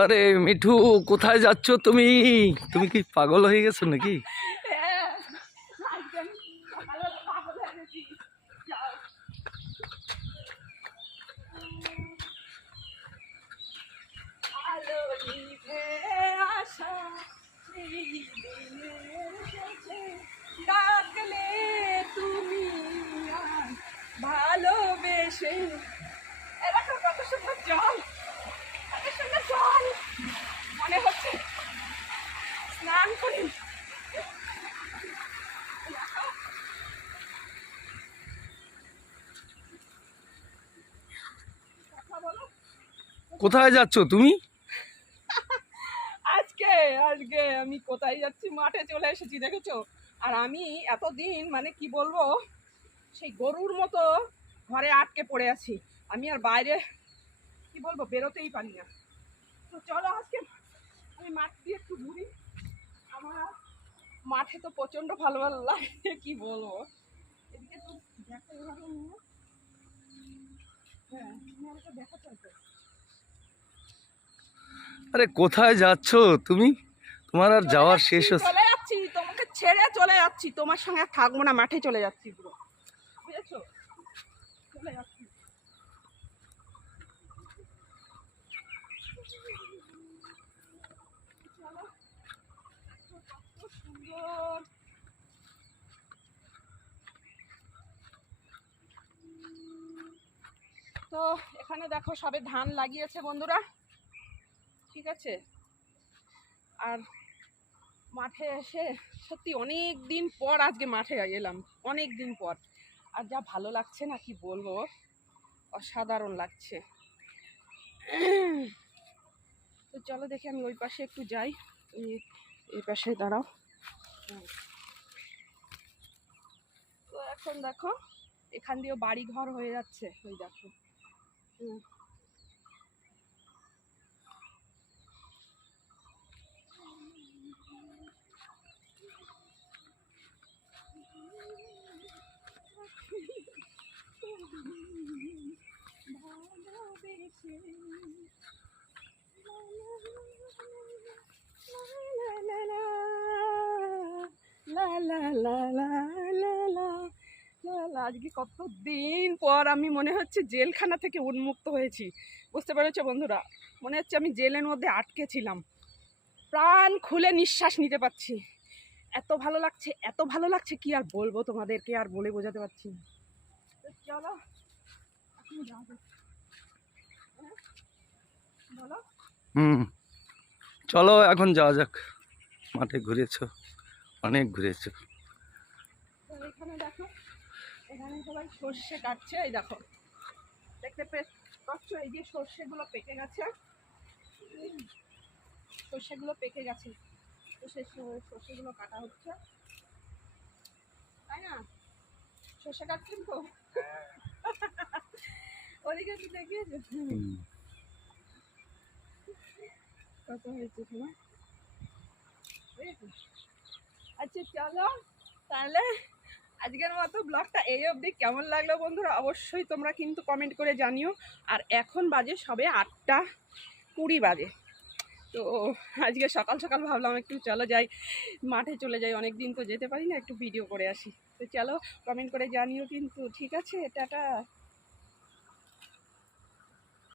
আরে মিঠু, কোথায় যাচ্ছ তুমি? তুমি কি পাগল হয়ে গেছো নাকি? তুমি ভালোবেসে এরকম কত সুন্দর জল, এত সুন্দর জল, মনে হচ্ছে স্নান করি। কোথায় যাচ্ছ তুমি? আজকে আজকে আমি কোথায় যাচ্ছি, মাঠে চলে এসেছি, দেখেছো? আর আমি এতদিন মানে কি বলবো, সেই গরুর মতো ঘরে আটকে পড়ে আছি। আমি আর বাইরে কি বলবো, বেরোতেই পারি না। তো চলো আজকে আমি মাঠ দিয়ে একটু ঘুরি। আমার মাঠে তো প্রচন্ড ভালো ভালো লাগে, কি বলবো। এদিকে তো দেখো এভাবে নিয়ে, হ্যাঁ তো দেখা চলছে। আরে কোথায় যাচ্ছ তুমি? তোমার আর যাওয়ার শেষ হচ্ছে? চলে যাচ্ছি, তোমাকে ছেড়ে চলে যাচ্ছি, তোমার সঙ্গে আর থাকবো না, মাঠে চলে যাচ্ছি পুরো, বুঝেছো? চলে যাচ্ছি। চলো, কত সুন্দর। তো এখানে দেখো সবে ধান লাগিয়েছে বন্ধুরা, ঠিক আছে? আর মাঠে এসে সত্যি অনেক দিন পর আজকে মাঠে এলাম, অনেক দিন পর। আর যা ভালো লাগছে না, কি বলবো, অসাধারণ লাগছে। তো চলো দেখি, আমি ওই পাশে একটু যাই, তুমি এই পাশে দাঁড়াও। তো এখন দেখো এখান দিয়েও বাড়ি ঘর হয়ে যাচ্ছে, ওই দেখো। আজকে কত দিন পর আমি মনে হচ্ছে জেলখানা থেকে উন্মুক্ত হয়েছি, বুঝতে পেরেছো বন্ধুরা? মনে হচ্ছে আমি জেলের মধ্যে আটকে ছিলাম, প্রাণ খুলে নিঃশ্বাস নিতে পারছি। এত ভালো লাগছে, এত ভালো লাগছে, কি আর বলবো তোমাদেরকে, আর বলে বোঝাতে পারছি না। চলো এখন যাবো, বলো। চলো এখন যাওয়া যাক। মাঠে ঘুরেছো, অনেক ঘুরেছো। তো এখানে দেখো, এখানে সবাই সর্ষে কাটছে, এই দেখো, দেখতে পাচ্ছ? এই যে সর্ষেগুলো পেকে গেছে, সর্ষেগুলো পেকে গেছে, তো সেই সর্ষেগুলো কাটা হচ্ছে, তাই না? সর্ষে কাটছেন তো? ওদিকে একটু দেখিয়েছো কত হয়েছে তোমার? আচ্ছা চলো তাহলে আজকের মতো ব্লগটা এই অবধি। কেমন লাগলো বন্ধুরা অবশ্যই তোমরা কিন্তু কমেন্ট করে জানিও। আর এখন বাজে সবে 8:20 বাজে। তো আজকে সকাল সকাল ভাবলাম একটু চলো যাই, মাঠে চলে যাই, অনেক দিন তো যেতে পারি না, একটু ভিডিও করে আসি। তো চলো কমেন্ট করে জানিও কিন্তু, ঠিক আছে? টাটা।